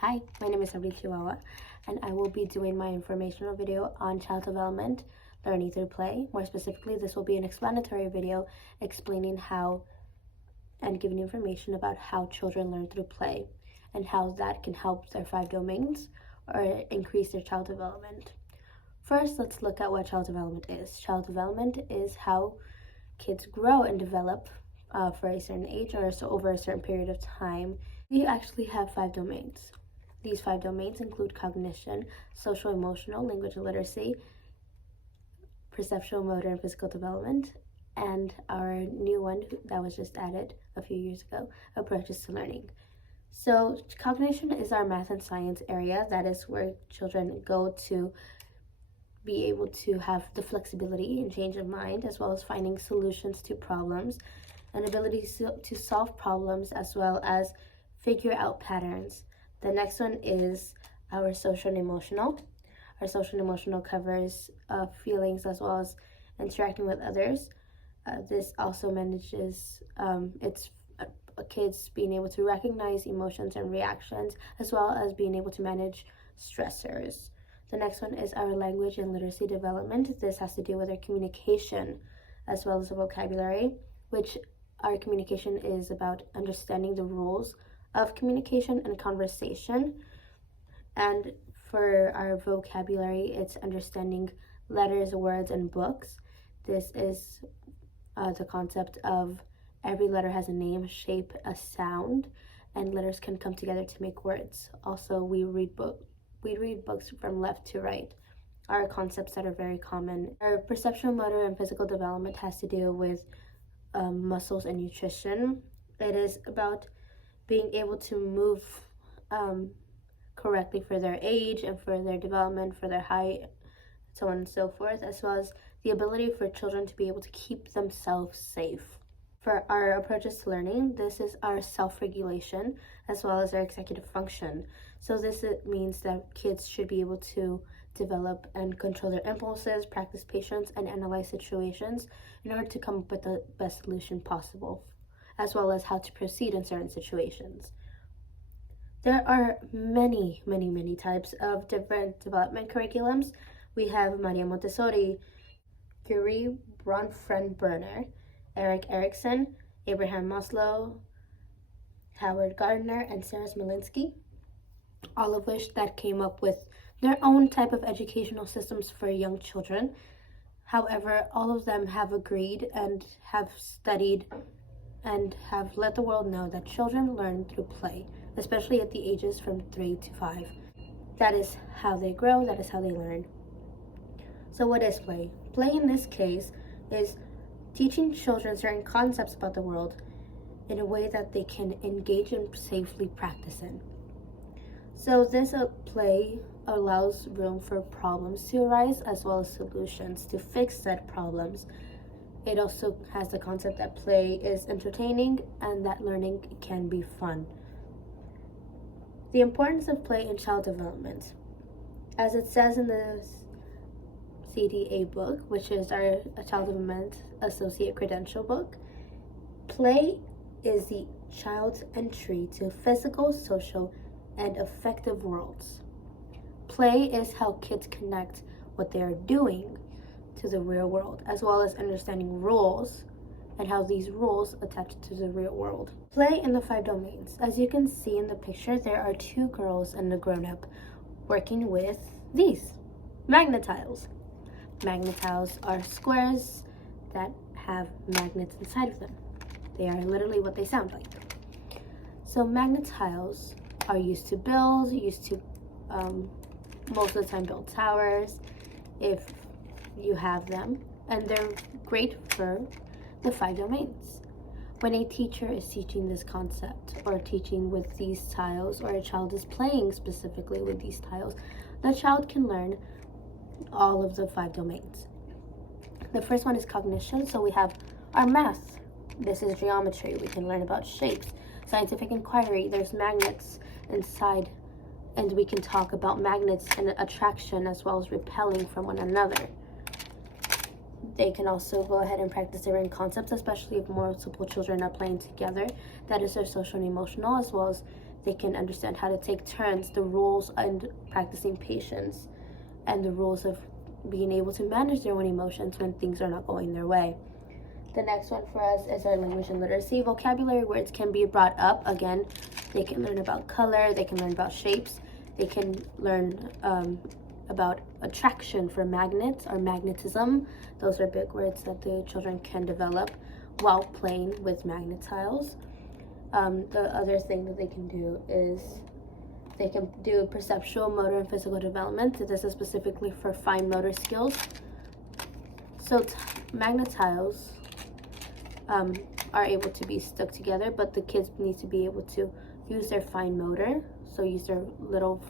Hi, my name is Abril Chihuahua, and I will be doing my informational video on child development, learning through play. More specifically, this will be an explanatory video explaining how and giving information about how children learn through play and how that can help their 5 domains or increase their child development. First, let's look at what child development is. Child development is how kids grow and develop for a certain age or so over a certain period of time. We actually have 5 domains. These 5 domains include cognition, social, emotional, language and literacy, perceptual, motor, and physical development, and our new one that was just added a few years ago, approaches to learning. So cognition is our math and science area. That is where children go to be able to have the flexibility and change of mind, as well as finding solutions to problems and ability to solve problems, as well as figure out patterns. The next one is our social and emotional. Our social and emotional covers feelings as well as interacting with others. This also manages kids being able to recognize emotions and reactions, as well as being able to manage stressors. The next one is our language and literacy development. This has to do with our communication as well as the vocabulary, which our communication is about understanding the rules of communication and conversation. And for our vocabulary, it's understanding letters, words, and books. This is the concept of every letter has a name, shape, a sound, and letters can come together to make words. Also, we read books from left to right, are concepts that are very common. Our perceptual, motor, and physical development has to do with muscles and nutrition. It is about being able to move correctly for their age and for their development, for their height, so on and so forth, as well as the ability for children to be able to keep themselves safe. For our approaches to learning, this is our self-regulation as well as our executive function. So this means that kids should be able to develop and control their impulses, practice patience, and analyze situations in order to come up with the best solution possible, as well as how to proceed in certain situations. There are many types of different development curriculums. We have Maria Montessori, Curie, Bronfenbrenner, Erik Erikson, Abraham Maslow, Howard Gardner, and Sarah Smolinski, all of which that came up with their own type of educational systems for young children. However, all of them have agreed and have studied and have let the world know that children learn through play, especially at the ages from 3 to 5. That is how they grow, that is how they learn. So what is play? Play in this case is teaching children certain concepts about the world in a way that they can engage and safely practice in. So this play allows room for problems to arise as well as solutions to fix said problems. It also has the concept that play is entertaining and that learning can be fun. The importance of play in child development. As it says in the CDA book, which is our Child Development Associate Credential book, play is the child's entry to physical, social, and affective worlds. Play is how kids connect what they are doing to the real world, as well as understanding rules and how these rules attach to the real world. Play in the 5 domains. As you can see in the picture, there are 2 girls and a grown-up working with these magnet tiles. Magnet tiles are squares that have magnets inside of them. They are literally what they sound like. So magnet tiles are used to most of the time build towers if you have them, and they're great for the 5 domains. When a teacher is teaching this concept or teaching with these tiles, or a child is playing specifically with these tiles, the child can learn all of the 5 domains. The first one is cognition. So we have our math. This is geometry. We can learn about shapes. Scientific inquiry. There's magnets inside, and we can talk about magnets and attraction as well as repelling from one another. They can also go ahead and practice their own concepts, especially if multiple children are playing together. That is their social and emotional, as well as they can understand how to take turns, the rules and practicing patience, and the rules of being able to manage their own emotions when things are not going their way. The next one for us is our language and literacy. Vocabulary words can be brought up. Again, they can learn about color, they can learn about shapes, they can learn about attraction for magnets or magnetism. Those are big words that the children can develop while playing with magnet tiles. The other thing that they can do is they can do perceptual, motor, and physical development. This is specifically for fine motor skills. So magnet tiles are able to be stuck together, but the kids need to be able to use their fine motor, so use their little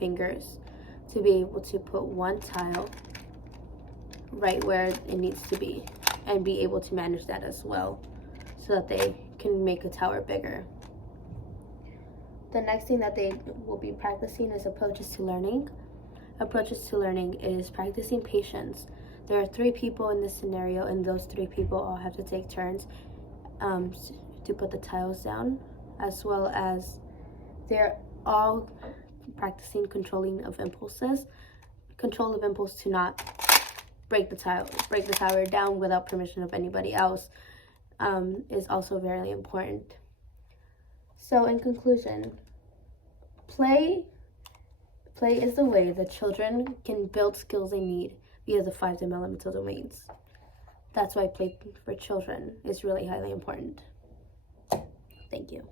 fingers to be able to put one tile right where it needs to be and be able to manage that as well so that they can make a tower bigger. The next thing that they will be practicing is approaches to learning. Approaches to learning is practicing patience. There are 3 people in this scenario, and those 3 people all have to take turns to put the tiles down, as well as they're all practicing controlling of impulses. Control of impulse to not break the tower down without permission of anybody else is also very important. So in conclusion, play is the way that children can build skills they need via the 5 developmental domains. That's why play for children is really highly important. Thank you.